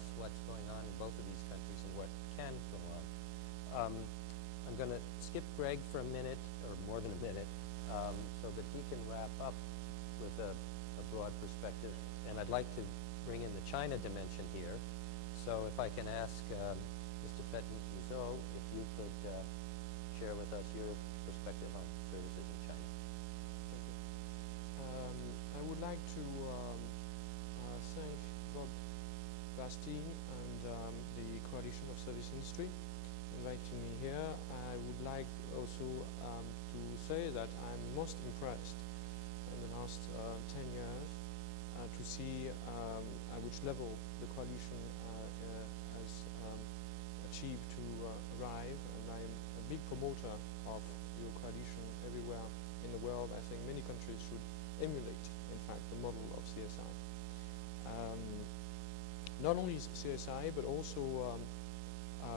assess what's going on in both of these countries and what can go on. I'm going to skip Greg for a minute, or more than a minute, so that he can wrap up with a broad perspective. And I'd like to bring in the China dimension here. So if I can ask Mr. Pfetten-Iseux if you could share with us your perspective on services in China. Thank you. I would like to thank Bob Bastien and the Coalition of Service Industry inviting me here. I would like also to say that I'm most impressed in the last 10 years to see at which level the coalition has achieved to arrive, and I'm a big promoter of your coalition everywhere in the world. I think many countries should emulate, in fact, the model of CSI. Not only CSI, but also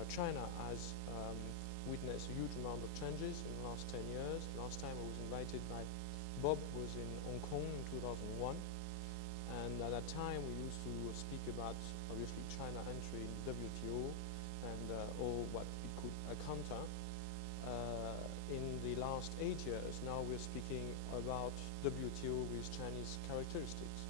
China has witnessed a huge amount of changes in the last 10 years. Last time I was invited by Bob was in Hong Kong in 2001. And at that time we used to speak about, obviously, China entry in the WTO and all what it could counter. In the last 8 years, now we're speaking about WTO with Chinese characteristics.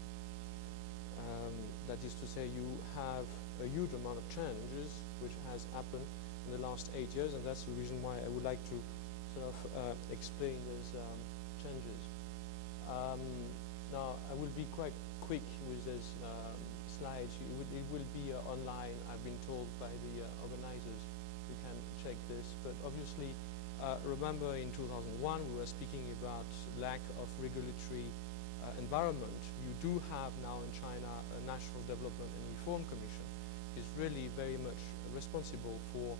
That is to say, you have a huge amount of changes which has happened in the last 8 years, and that's the reason why I would like to sort of explain those changes. Now, I will be quite quick with these slides. It will be online, I've been told by the organizers. You can check this, but obviously, remember in 2001 we were speaking about lack of regulatory environment. You do have now in China a National Development and Reform Commission. It's really very much responsible for,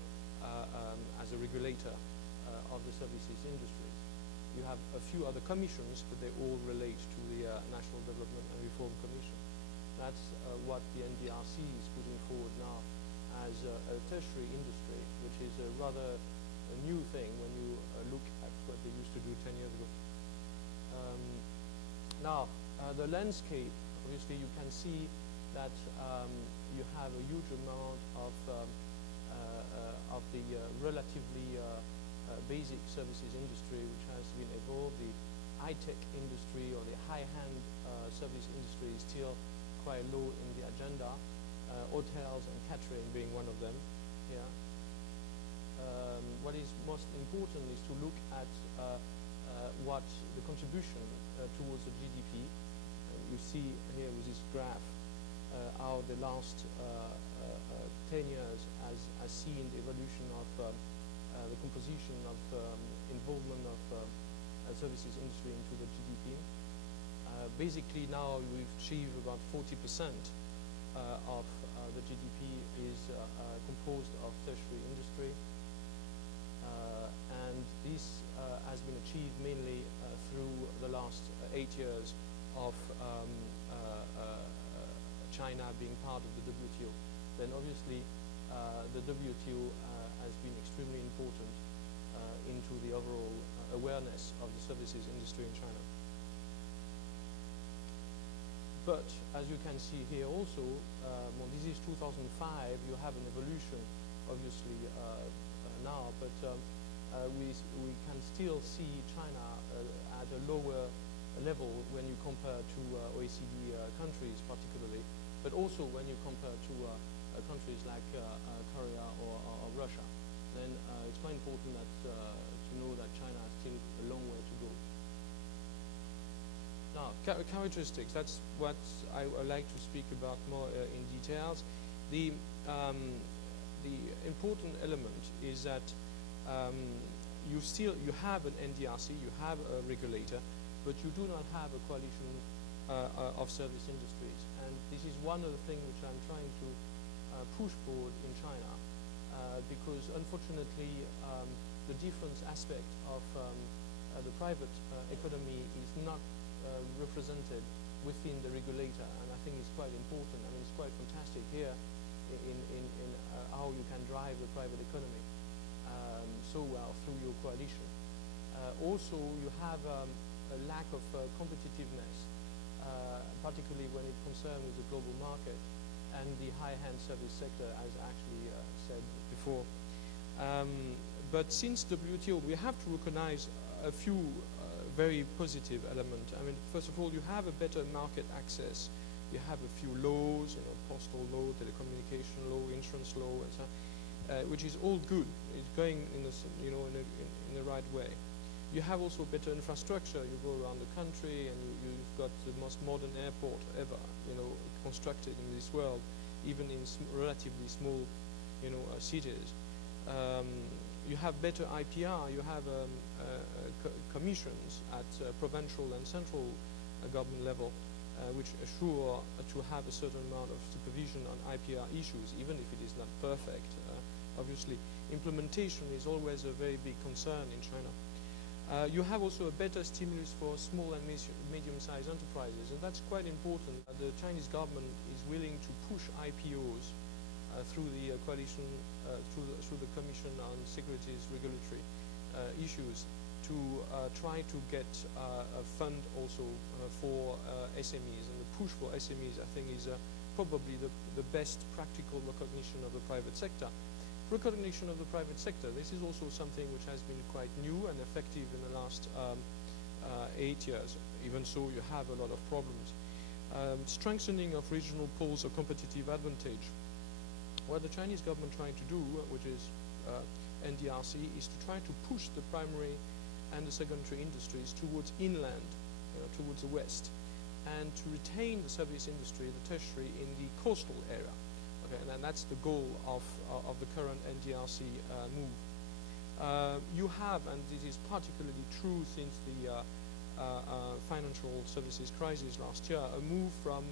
as a regulator of the services industries. You have a few other commissions, but they all relate to the National Development and Reform Commission. That's what the NDRC is putting forward now as a tertiary industry, which is a rather a new thing when you look at what they used to do 10 years ago. Now, the landscape, obviously you can see that you have a huge amount of the relatively basic services industry which has been evolved. The high-tech industry or the high-hand service industry is still quite low in the agenda, hotels and catering being one of them here. What is most important is to look at what the contribution towards the GDP. You see here with this graph how the last 10 years has seen the evolution of the composition of involvement of services industry into the GDP. Basically now we've achieved about 40% of the GDP is composed of tertiary industry. And this has been achieved mainly through the last 8 years of China being part of the WTO. Then obviously the WTO has been extremely important into the overall awareness of the services industry in China. But as you can see here also, well, this is 2005, you have an evolution obviously now, but we can still see China at a lower level when you compare to OECD countries particularly, but also when you compare to countries like Korea or Russia. Then it's quite important that to know that China has still a long way to go. Now, characteristics, that's what I would like to speak about more in details. The important element is that you have an NDRC, you have a regulator, but you do not have a coalition of service industries. And this is one of the things which I'm trying to push forward in China, because unfortunately the different aspect of the private economy is not represented within the regulator, and I think it's quite important. I mean, it's quite fantastic here in how you can drive the private economy so well through your coalition. Also, you have a lack of competitiveness, particularly when it concerns the global market. and the high-end service sector, as actually said before. But since WTO, we have to recognize a few very positive elements. I mean, first of all, you have a better market access. You have a few laws, postal law, telecommunication law, insurance law, and so on, which is all good. It's going in the right way. You have also better infrastructure. You go around the country, and you've got the most modern airport ever, constructed in this world, even in relatively small, cities. You have better IPR. You have commissions at provincial and central government level, which assure to have a certain amount of supervision on IPR issues, even if it is not perfect. Obviously, implementation is always a very big concern in China. You have also a better stimulus for small and medium-sized enterprises, and that's quite important. The Chinese government is willing to push IPOs through the coalition, through the Commission on Securities Regulatory Issues, to try to get a fund also for SMEs. And the push for SMEs, I think, is probably the best practical recognition of the private sector. Recognition of the private sector, this is also something which has been quite new and effective in the last 8 years. Even so, you have a lot of problems. Strengthening of regional poles of competitive advantage. What the Chinese government trying to do, which is NDRC, is to try to push the primary and the secondary industries towards inland, towards the west, and to retain the service industry, the tertiary, in the coastal area. Okay, and that's the goal of the current NDRC move. You have, and this is particularly true since the financial services crisis last year, a move from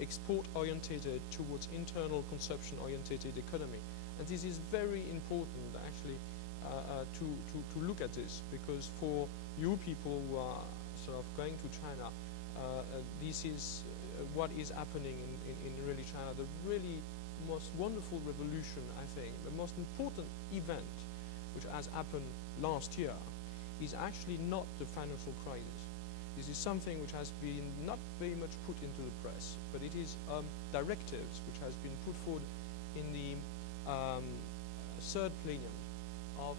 export-orientated towards internal consumption-orientated economy. And this is very important, actually, to look at this, because for you people who are sort of going to China, this is what is happening in really China. The really most wonderful revolution, I think, the most important event which has happened last year is actually not the financial crisis. This is something which has been not very much put into the press, but it is directives which has been put forward in the third plenum of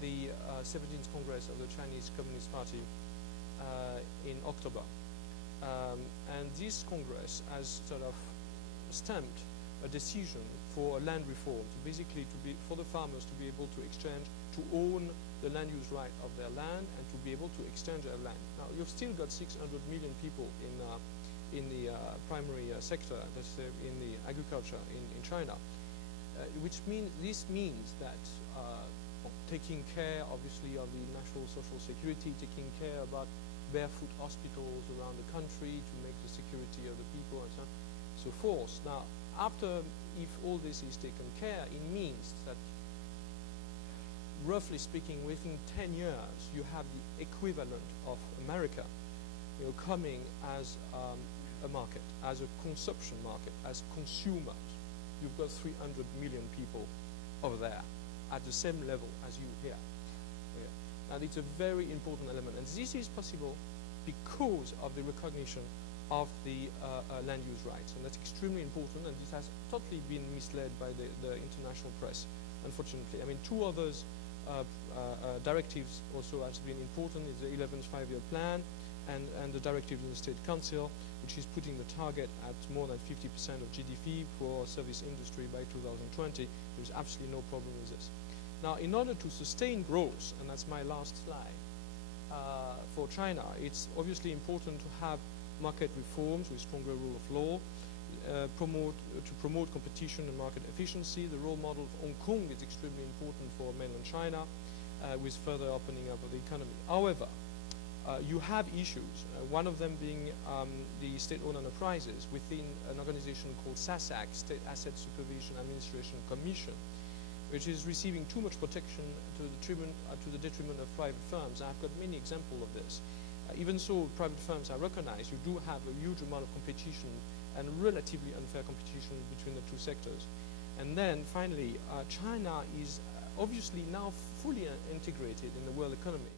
the 17th Congress of the Chinese Communist Party in October. And this Congress has sort of stamped a decision for a land reform, to basically for the farmers to be able to exchange, to own the land use right of their land, and to be able to exchange their land. Now, you've still got 600 million people in the primary sector, that's in the agriculture in China, which means that taking care, obviously, of the national social security, taking care about barefoot hospitals around the country to make the security of the people and so forth. Now, if all this is taken care, it means that, roughly speaking, within 10 years, you have the equivalent of America, coming as a market, as a consumption market, as consumers. You've got 300 million people over there at the same level as you here. And it's a very important element. And this is possible because of the recognition of the land use rights. And that's extremely important, and this has totally been misled by the international press, unfortunately. I mean, two others directives also has been important, is the 11th five-year plan and the directive in the State Council, which is putting the target at more than 50% of GDP for service industry by 2020. There's absolutely no problem with this. Now, in order to sustain growth, and that's my last slide, for China, it's obviously important to have market reforms with stronger rule of law, to promote competition and market efficiency. The role model of Hong Kong is extremely important for mainland China, with further opening up of the economy. However, you have issues, one of them being the state-owned enterprises within an organization called SASAC, State Asset Supervision Administration Commission, which is receiving too much protection to the detriment of private firms. I've got many examples of this. Even so, private firms are recognized. You do have a huge amount of competition and relatively unfair competition between the two sectors. And then finally, China is obviously now fully integrated in the world economy.